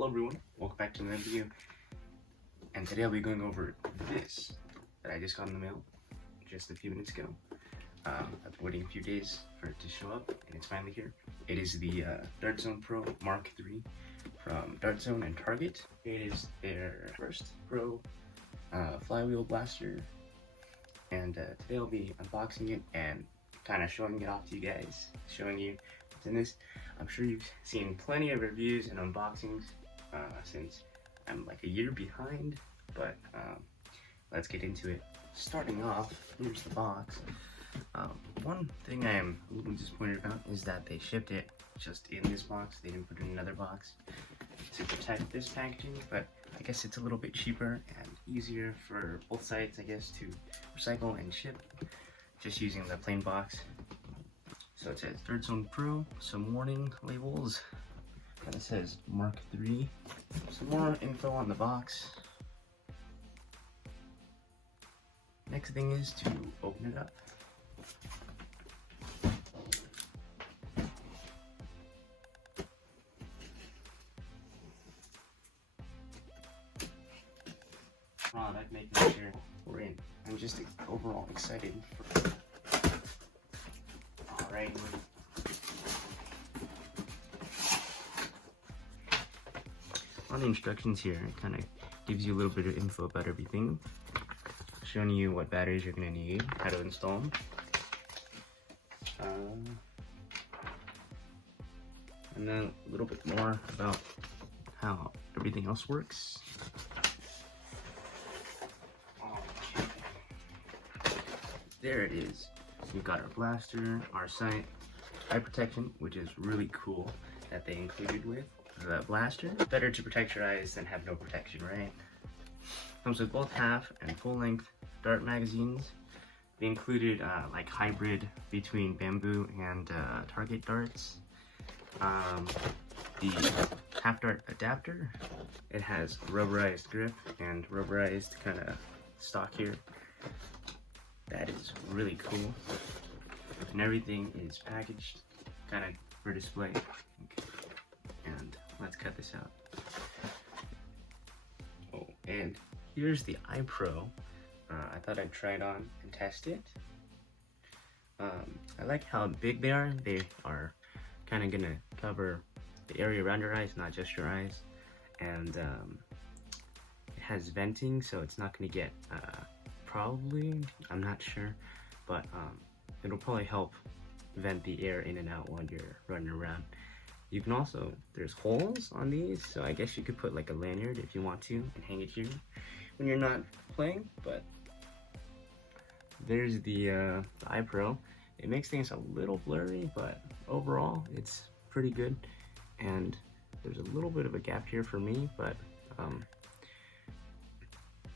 Hello everyone, welcome back to another video, and today I'll be going over this that I just got in the mail just a few minutes ago. I've been waiting a few days for it to show up, and it's finally here. It is the Dart Zone Pro Mark III from Dart Zone and Target. It is their first Pro flywheel blaster, and today I'll be unboxing it and kind of showing it off to you guys, showing you what's in this. I'm sure you've seen plenty of reviews and unboxings since I'm like a year behind, but let's get into it. Starting off, here's the box. One thing I am a little disappointed about is that they shipped it just in this box. They didn't put it in another box to protect this packaging, but I guess it's a little bit cheaper and easier for both sides, I guess, to recycle and ship just using the plain box. So it says Dart Zone Pro, some warning labels, and it says Mark III. Some more info on the box. Next thing is to open it up. Product, making sure we're in. I'm just overall excited for. Alright. On the instructions here, it kind of gives you a little bit of info about everything, showing you what batteries you're going to need, how to install them, and then a little bit more about how everything else works. Okay. There it is. We've got our blaster, our sight, eye protection, which is really cool that they included with the blaster. Better to protect your eyes than have no protection, right? Comes with both half and full length dart magazines. They included like hybrid between bamboo and target darts. The half dart adapter. It has rubberized grip and rubberized kind of stock here. That is really cool. And everything is packaged kind of for display. And let's cut this out. Oh, and here's the iPro. I thought I'd try it on and test it. I like how big they are. They are kind of gonna cover the area around your eyes, not just your eyes. And it has venting, so it's not gonna get probably, I'm not sure, but it'll probably help vent the air in and out while you're running around. You can also, there's holes on these, so I guess you could put like a lanyard if you want to and hang it here when you're not playing. But there's the iPro. It makes things a little blurry, but overall it's pretty good. And there's a little bit of a gap here for me, but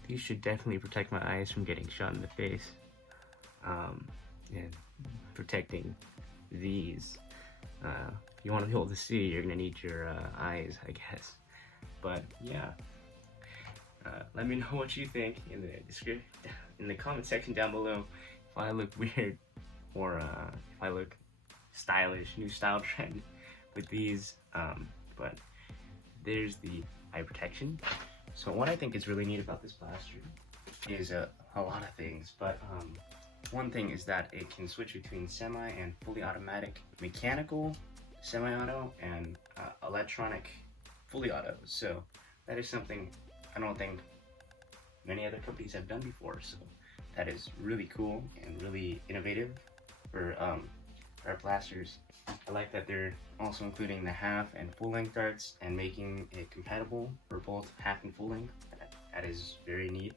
these should definitely protect my eyes from getting shot in the face. And protecting these. If you want to be able to see, you're gonna need your eyes, I guess. But yeah, let me know what you think in the description, in the comment section down below. If I look weird or if I look stylish, new style trend with these. But there's the eye protection. So what I think is really neat about this blaster is a lot of things, but one thing is that it can switch between semi and fully automatic, mechanical, semi-auto, and electronic fully auto. So that is something I don't think many other companies have done before. So that is really cool and really innovative for our blasters. I like that they're also including the half and full length darts and making it compatible for both half and full length. That is very neat.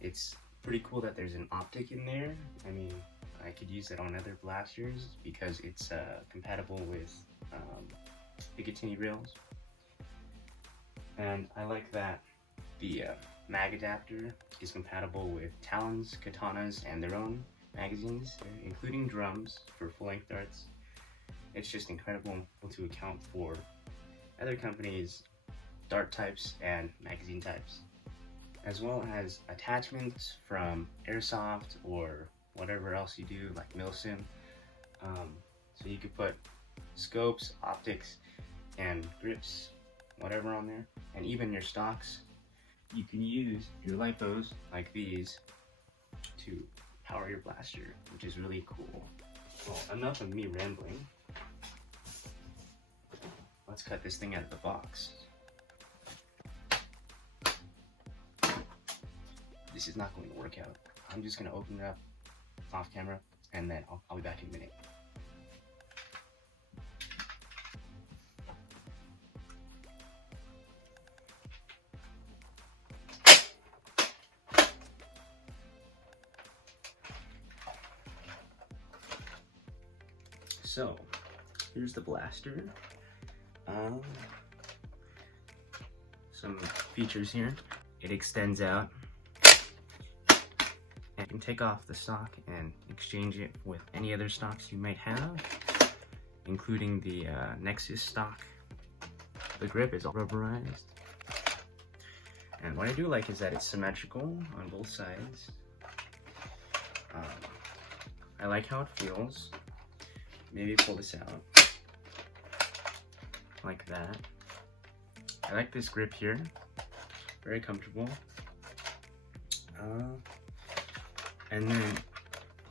It's pretty cool that there's an optic in there. I mean, I could use it on other blasters because it's compatible with Picatinny rails. And I like that the mag adapter is compatible with talons, katanas, and their own magazines, including drums for full-length darts. It's just incredible to account for other companies' dart types and magazine types, as well as attachments from airsoft or whatever else you do, like milsim. So you could put scopes, optics, and grips whatever on there, and even your stocks. You can use your lipos like these to power your blaster, which is really cool. Well, enough of me rambling. Let's cut this thing out of the box. This is not going to work out. I'm just going to open it up off camera, and then I'll be back in a minute. So, here's the blaster. Some features here. It extends out. And you can take off the stock and exchange it with any other stocks you might have, including the Nexus stock. The grip is all rubberized. And what I do like is that it's symmetrical on both sides. I like how it feels. Maybe pull this out like that. I like this grip here, very comfortable. And then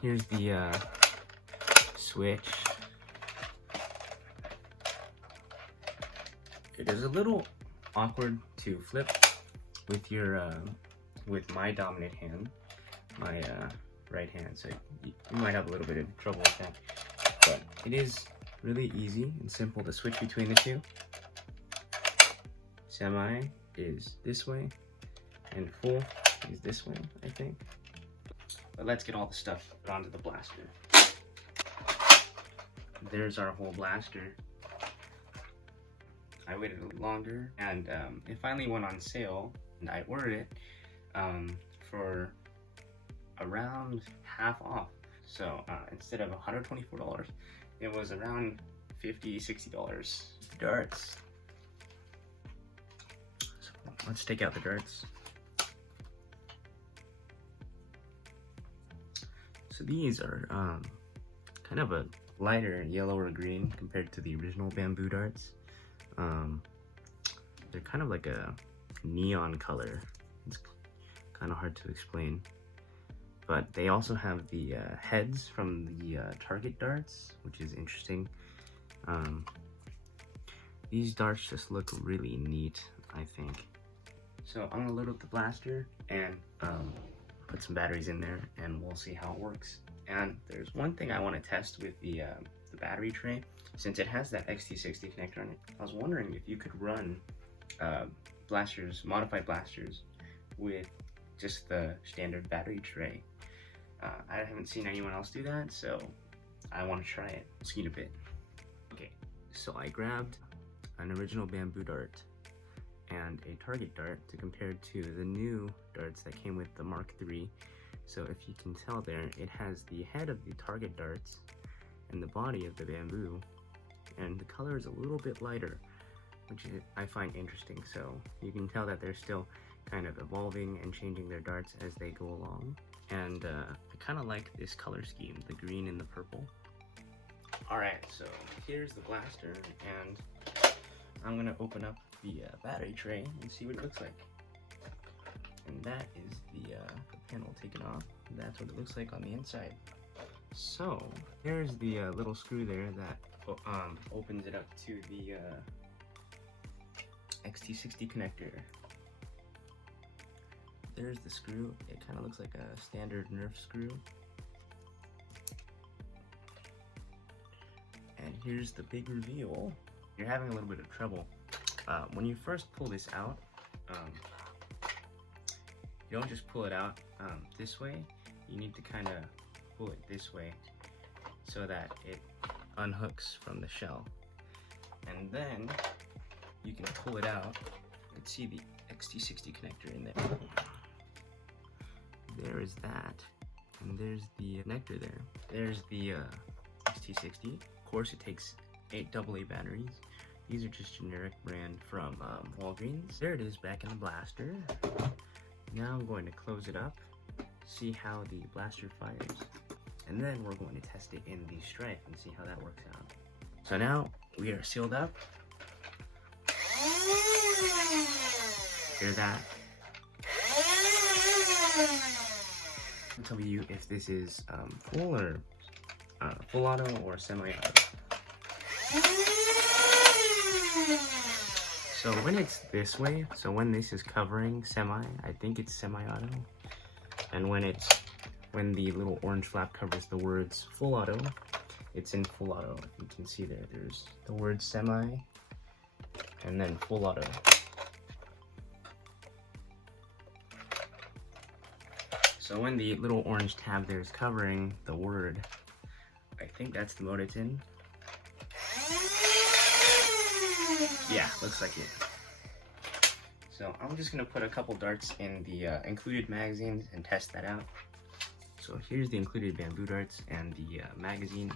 here's the switch. It is a little awkward to flip with your with my dominant hand, my right hand, so you might have a little bit of trouble with that. But it is really easy and simple to switch between the two. Semi is this way, and full is this way, I think. But let's get all the stuff onto the blaster. There's our whole blaster. I waited a little longer, and it finally went on sale, and I ordered it for around half off. So instead of $124, it was around $50, $60. Darts. So let's take out the darts. So these are kind of a lighter yellow or green compared to the original bamboo darts. They're kind of like a neon color. It's kind of hard to explain. But they also have the heads from the target darts, which is interesting. These darts just look really neat, I think. So I'm gonna load up the blaster and put some batteries in there, and we'll see how it works. And there's one thing I want to test with the battery tray. Since it has that XT60 connector on it, I was wondering if you could run blasters, modified blasters, with just the standard battery tray. I haven't seen anyone else do that, so I want to try it. See in a bit. Okay, so I grabbed an original bamboo dart and a target dart to compare to the new darts that came with the Mark III. So if you can tell there, it has the head of the target darts and the body of the bamboo, and the color is a little bit lighter, which I find interesting. So you can tell that they're still kind of evolving and changing their darts as they go along. And I kind of like this color scheme, the green and the purple. Alright, so here's the blaster, and I'm gonna open up the battery tray and see what it looks like. And that is the panel taken off. That's what it looks like on the inside. So there's the little screw there that opens it up to the XT60 connector. There's the screw. It kind of looks like a standard Nerf screw. And here's the big reveal. You're having a little bit of trouble. When you first pull this out, you don't just pull it out this way. You need to kind of pull it this way so that it unhooks from the shell. And then you can pull it out and see the XT60 connector in there. There is that, and there's the connector there. There's the XT60. Of course, it takes 8 AA batteries. These are just generic brand from Walgreens. There it is back in the blaster. Now I'm going to close it up, see how the blaster fires, and then we're going to test it in the stripe and see how that works out. So now we are sealed up. Hear that? I'll tell you if this is full or full auto or semi-auto. So when it's this way, so when this is covering semi, I think it's semi-auto. And when the little orange flap covers the words full auto, it's in full auto. You can see there's the word semi and then full auto. So when the little orange tab there is covering the word, I think that's the mode it's in. Yeah, looks like it. So I'm just gonna put a couple darts in the included magazines and test that out. So here's the included bamboo darts and the magazine,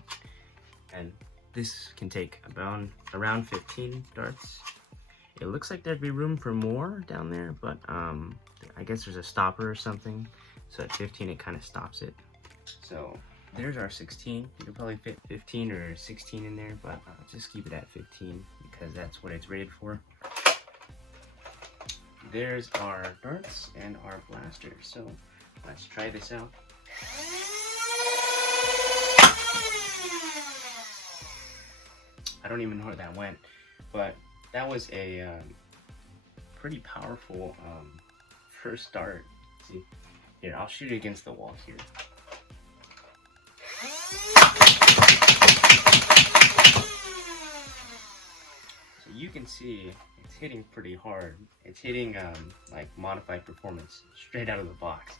and this can take around 15 darts. It looks like there'd be room for more down there, but I guess there's a stopper or something. So at 15 it kind of stops it. So there's our 16. You could probably fit 15 or 16 in there, but just keep it at 15 because that's what it's rated for. There's our darts and our blaster. So let's try this out. I don't even know where that went, but that was a pretty powerful first dart. See, here, I'll shoot it against the wall here. So you can see it's hitting pretty hard. It's hitting like modified performance straight out of the box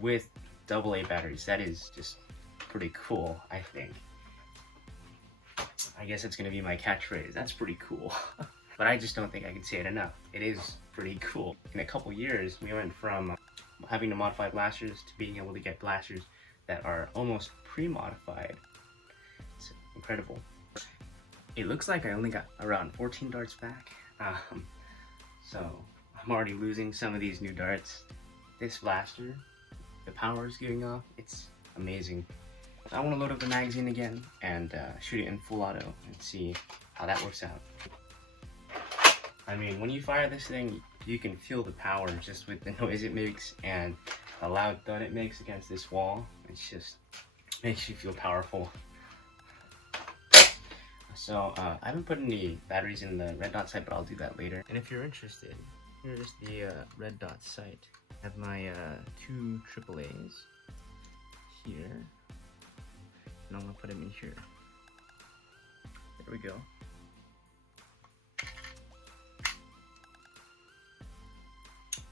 with AA batteries. That is just pretty cool, I think. I guess it's gonna be my catchphrase. That's pretty cool. But I just don't think I can say it enough. It is pretty cool. In a couple years, we went from having to modify blasters to being able to get blasters that are almost pre-modified. It's incredible. It looks like I only got around 14 darts back. So I'm already losing some of these new darts. This blaster, the power is giving off. It's amazing. I want to load up the magazine again and shoot it in full auto and see how that works out. I mean, when you fire this thing, you can feel the power just with the noise it makes and the loud thud it makes against this wall. It just makes you feel powerful. So I haven't put any batteries in the red dot sight, but I'll do that later. And if you're interested, here's the red dot sight. I have my 2 AAAs here. And I'm gonna put them in here. There we go.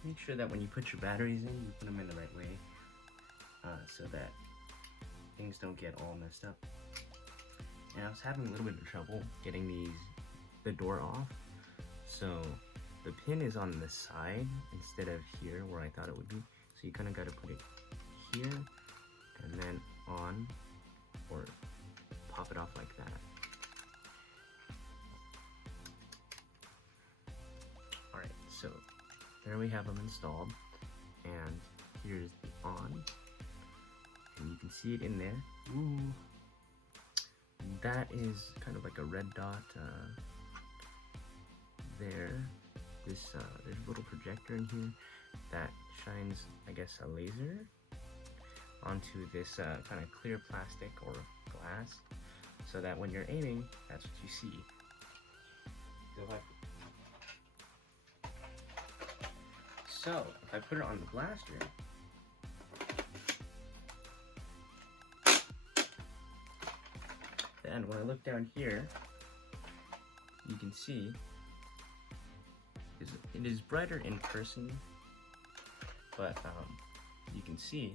Make sure that when you put your batteries in, you put them in the right way, so that things don't get all messed up. And I was having a little bit of trouble getting the door off. So the pin is on the side instead of here where I thought it would be. So you kind of got to put it here and then on, or pop it off like that. Alright, so there we have them installed, and here's the on, and you can see it in there. Ooh, that is kind of like a red dot there. There's a little projector in here that shines, I guess, a laser onto this kind of clear plastic or glass, so that when you're aiming, that's what you see. So if I put it on the blaster, then when I look down here, you can see it is brighter in person, but you can see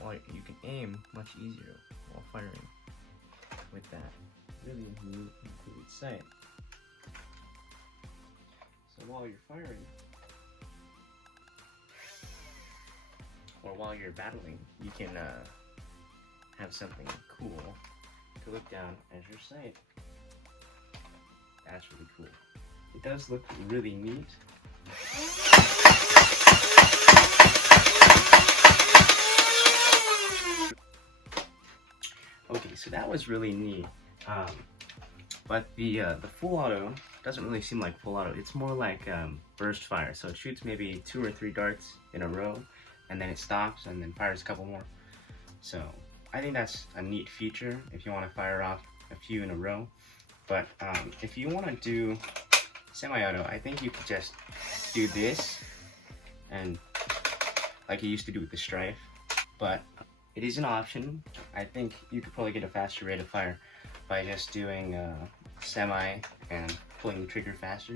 while you can aim much easier while firing with that really neat included sight. So while you're firing, or while you're battling, you can have something cool to look down as your sight. That's really cool. It does look really neat. Okay, so that was really neat. But the full auto doesn't really seem like full auto. It's more like burst fire. So it shoots maybe 2 or 3 darts in a row, and then it stops and then fires a couple more. So I think that's a neat feature if you want to fire off a few in a row. But if you want to do semi-auto, I think you could just do this, and like you used to do with the Strife. But it is an option. I think you could probably get a faster rate of fire by just doing semi and pulling the trigger faster.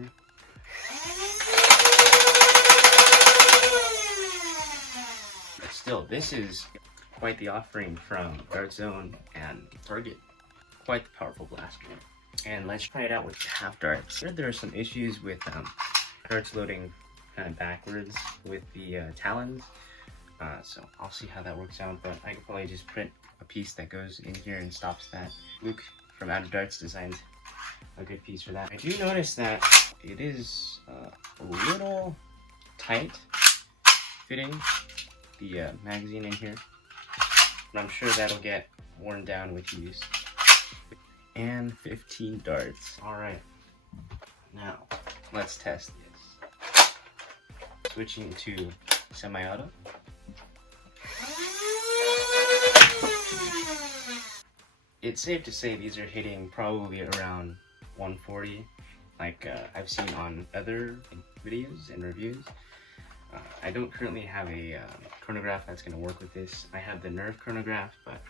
But still, this is quite the offering from Dart Zone and Target. Quite the powerful blaster. And let's try it out with half darts. There are some issues with darts loading kind of backwards with the talons. So I'll see how that works out, but I could probably just print a piece that goes in here and stops that. Luke from Out of Darts designed a good piece for that. I do notice that it is a little tight fitting the magazine in here, but I'm sure that'll get worn down with use. And 15 darts. Alright, now let's test this. Switching to semi-auto. It's safe to say these are hitting probably around 140, like I've seen on other videos and reviews. I don't currently have a chronograph that's going to work with this. I have the Nerf chronograph, but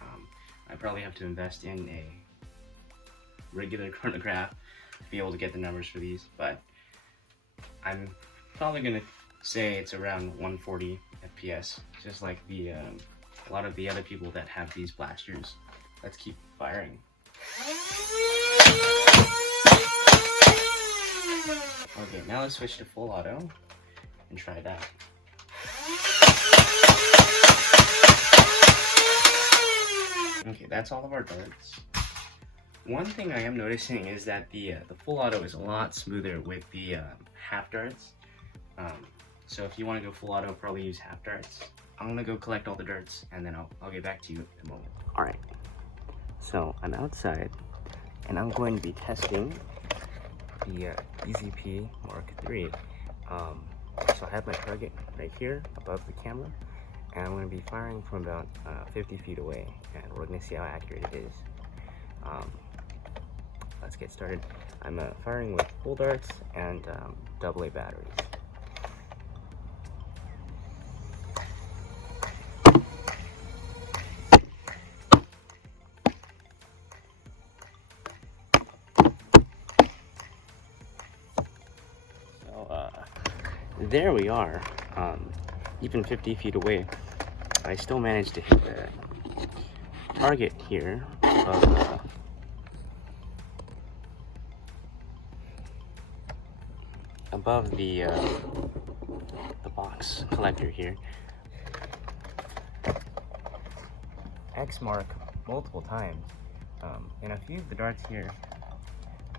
I probably have to invest in a regular chronograph to be able to get the numbers for these. But I'm probably going to say it's around 140 FPS, just like the a lot of the other people that have these blasters. Let's keep firing. Okay, now let's switch to full auto and try that. Okay, that's all of our darts. One thing I am noticing is that the full auto is a lot smoother with the half darts. So if you want to go full auto, probably use half darts. I'm gonna go collect all the darts and then I'll get back to you in a moment. Alright, so I'm outside and I'm going to be testing the DZP MK3. So I have my target right here above the camera, and I'm going to be firing from about 50 feet away, and we're going to see how accurate it is. Let's get started. I'm firing with full darts and AA batteries. There we are. Even 50 feet away, I still managed to hit the target here above the box collector here. X mark multiple times, and a few of the darts here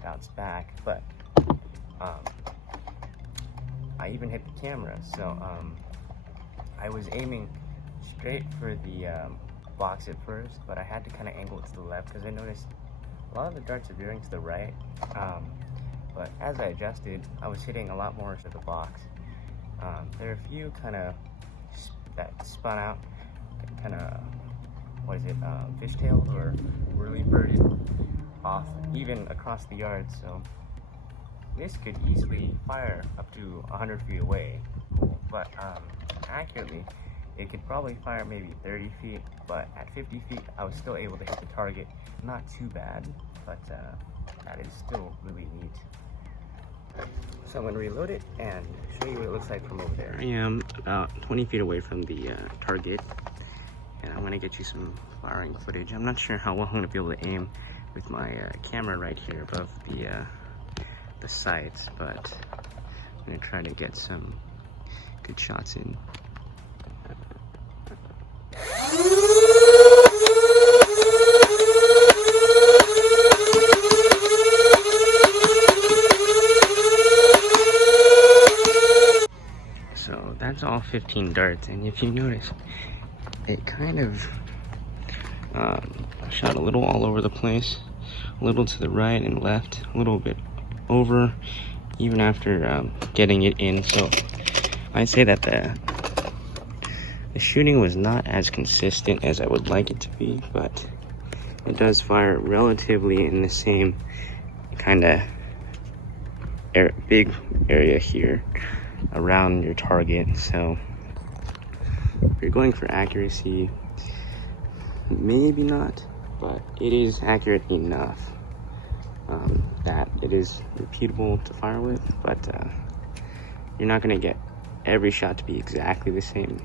bounced back, but I even hit the camera, so I was aiming straight for the box at first, but I had to kind of angle it to the left because I noticed a lot of the darts are veering to the right, but as I adjusted, I was hitting a lot more to the box. There are a few kind of that spun out, kind of, what is it, fishtailed or really birded off, even across the yard, so this could easily fire up to 100 feet away, but accurately, it could probably fire maybe 30 feet, but at 50 feet, I was still able to hit the target. Not too bad, but that is still really neat. So I'm going to reload it and show you what it looks like from over there. I am about 20 feet away from the target, and I'm going to get you some firing footage. I'm not sure how well I'm going to be able to aim with my camera right here above the sights, but I'm going to try to get some good shots in. So that's all 15 darts, and if you notice, it kind of shot a little all over the place, a little to the right and left, a little bit over even after getting it in. So I'd say that the shooting was not as consistent as I would like it to be, but it does fire relatively in the same kind of big area here around your target. So if you're going for accuracy, maybe not, but it is accurate enough that it is repeatable to fire with. But you're not going to get every shot to be exactly the same.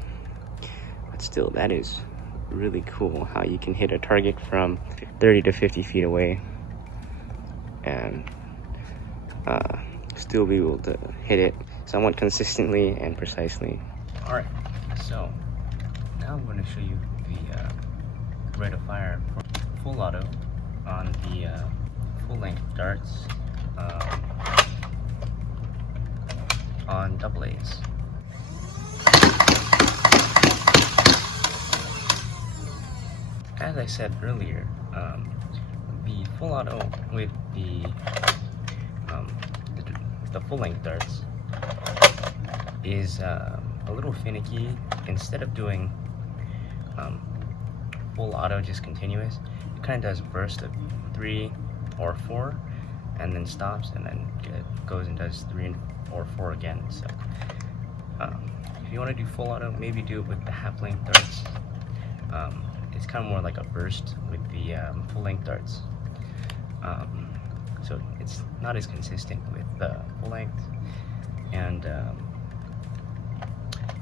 But still, that is really cool how you can hit a target from 30 to 50 feet away and still be able to hit it somewhat consistently and precisely. All right, so now I'm going to show you the rate of fire for full auto on the full-length darts on AA's. As I said earlier, the full auto with the full-length darts is a little finicky. Instead of doing full auto just continuous, it kind of does burst of 3 or 4 and then stops, and then goes and does 3 or 4 again. So if you want to do full auto, maybe do it with the half-length darts. It's kind of more like a burst with the full-length darts. So it's not as consistent with the full length, and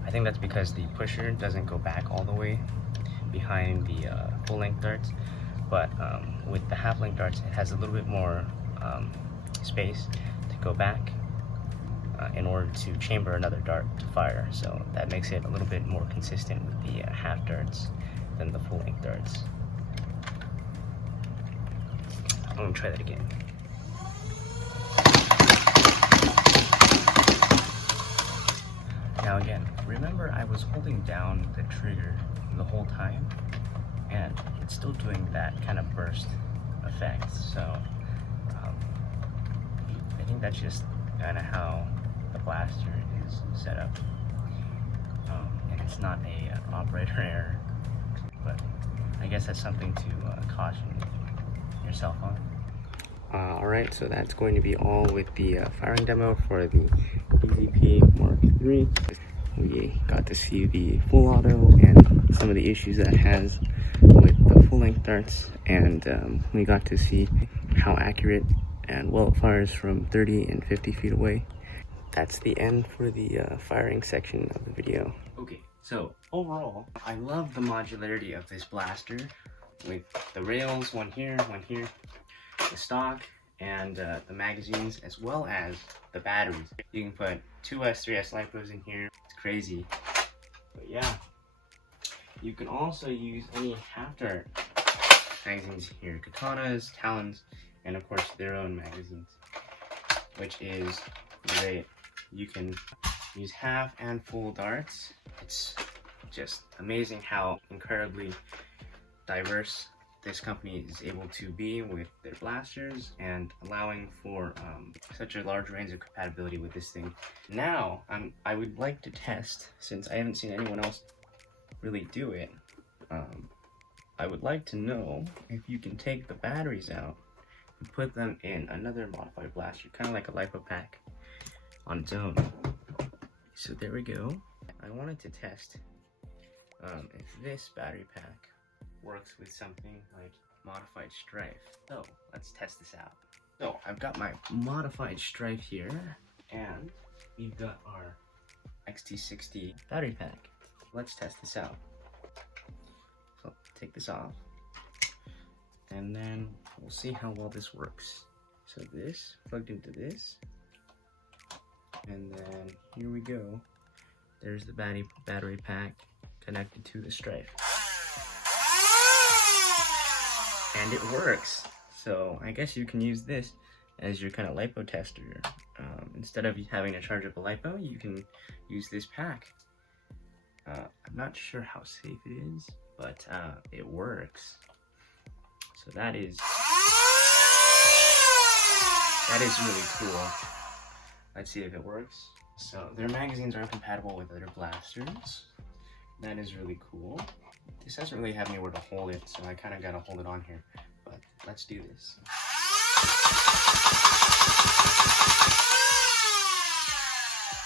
I think that's because the pusher doesn't go back all the way behind the full length darts, but with the half length darts it has a little bit more space to go back in order to chamber another dart to fire, so that makes it a little bit more consistent with the half darts than the full length darts. I'm gonna try that again. Now again, remember I was holding down the trigger the whole time, and it's still doing that kind of burst effect. So I think that's just kind of how the blaster is set up, and it's not a operator error, but I guess that's something to caution yourself on. Alright, so that's going to be all with the firing demo for the DZP MK3. We got to see the full auto and some of the issues that has with the full length darts, and we got to see how accurate and well it fires from 30 and 50 feet away. That's the end for the firing section of the video. Okay, so overall, I love the modularity of this blaster with the rails, one here, the stock, and the magazines, as well as the batteries. You can put 2S, 3S lipos in here. It's crazy. But yeah, you can also use any half-dart magazines here. Katanas, Talons, and of course their own magazines, which is great. You can use half and full darts. It's just amazing how incredibly diverse this company is able to be with their blasters and allowing for such a large range of compatibility with this thing. Now, I would like to test, since I haven't seen anyone else really do it, I would like to know if you can take the batteries out and put them in another modified blaster, kind of like a lipo pack on its own. So there we go. I wanted to test if this battery pack works with something like modified strife. So let's test this out. So I've got my modified strife here, and we've got our XT60 battery pack. Let's test this out. So take this off, and then we'll see how well this works. So this plugged into this, and then here we go. There's the battery pack connected to the strife. And it works. So I guess you can use this as your kind of lipo tester. Instead of having to charge up a lipo, you can use this pack. I'm not sure how safe it is, but it works. So that is That is really cool. Let's see if it works. So their magazines are compatible with other blasters. That is really cool. This doesn't really have anywhere to hold it, so I kind of got to hold it on here. But let's do this.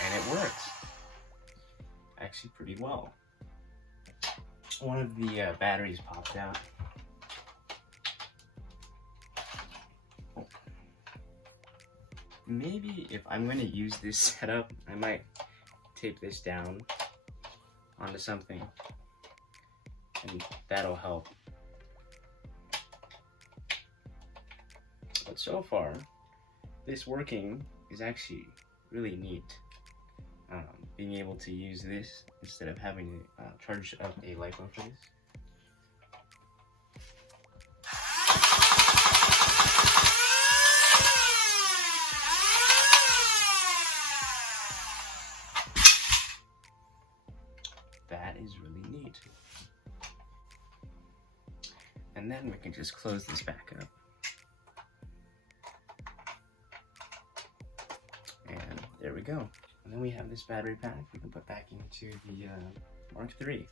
And it works. Actually pretty well. One of the batteries popped out. Maybe if I'm going to use this setup, I might tape this down onto something, and that'll help. But so far, this working is actually really neat. Being able to use this instead of having to charge up a LiPo for this. That is really neat. And then we can just close this back up. And there we go. And then we have this battery pack we can put back into the Mark III.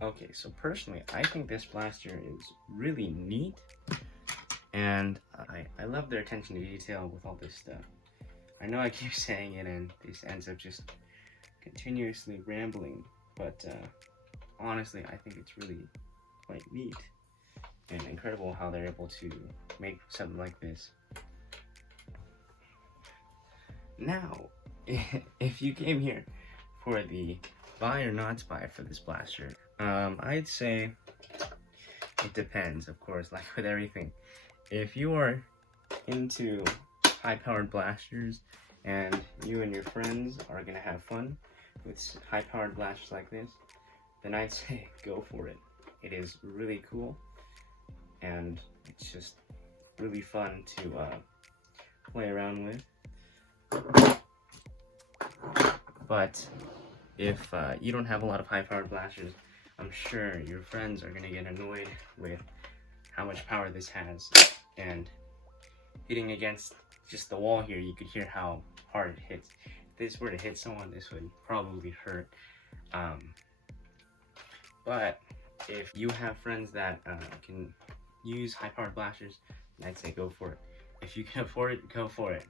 Okay, so personally, I think this blaster is really neat. And I love their attention to detail with all this stuff. I know I keep saying it and this ends up just continuously rambling, but honestly, I think it's really quite neat and incredible how they're able to make something like this. Now, if you came here for the buy or not buy for this blaster, I'd say it depends, of course, like with everything. If you are into high-powered blasters and you and your friends are gonna have fun with high-powered blasters like this, then I'd say go for it. It is really cool, and it's just really fun to play around with. But if you don't have a lot of high-powered blasters, I'm sure your friends are gonna get annoyed with how much power this has, and hitting against just the wall here, you could hear how hard it hits. If this were to hit someone, this would probably hurt. But if you have friends that can use high-powered blasters, I'd say go for it. If you can afford it, go for it.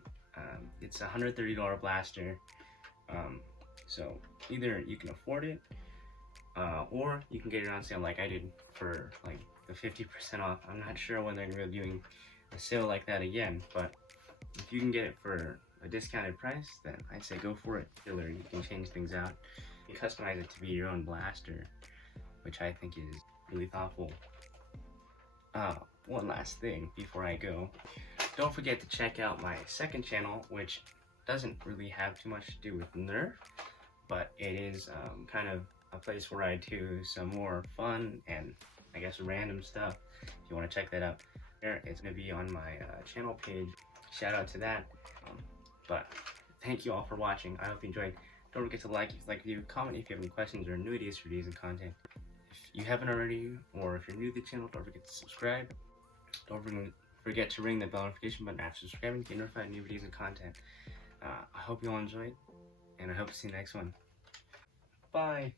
It's a $130 blaster, so either you can afford it, or you can get it on sale like I did for like the 50% off. I'm not sure when they're going to be doing a sale like that again, but if you can get it for a discounted price, then I'd say go for it. You can change things out. You can customize it to be your own blaster, which I think is really thoughtful. One last thing before I go. Don't forget to check out my second channel, which doesn't really have too much to do with Nerf, but it is kind of a place where I do some more fun and I guess random stuff. If you want to check that out, it's going to be on my channel page. Shout out to that. But thank you all for watching. I hope you enjoyed. Don't forget to like if you like the video, comment if you have any questions or new ideas for these and content. If you haven't already, or if you're new to the channel, don't forget to subscribe. Don't forget to ring the bell notification button after subscribing to get notified of new videos and content. I hope you all enjoyed, and I hope to see you next one. Bye!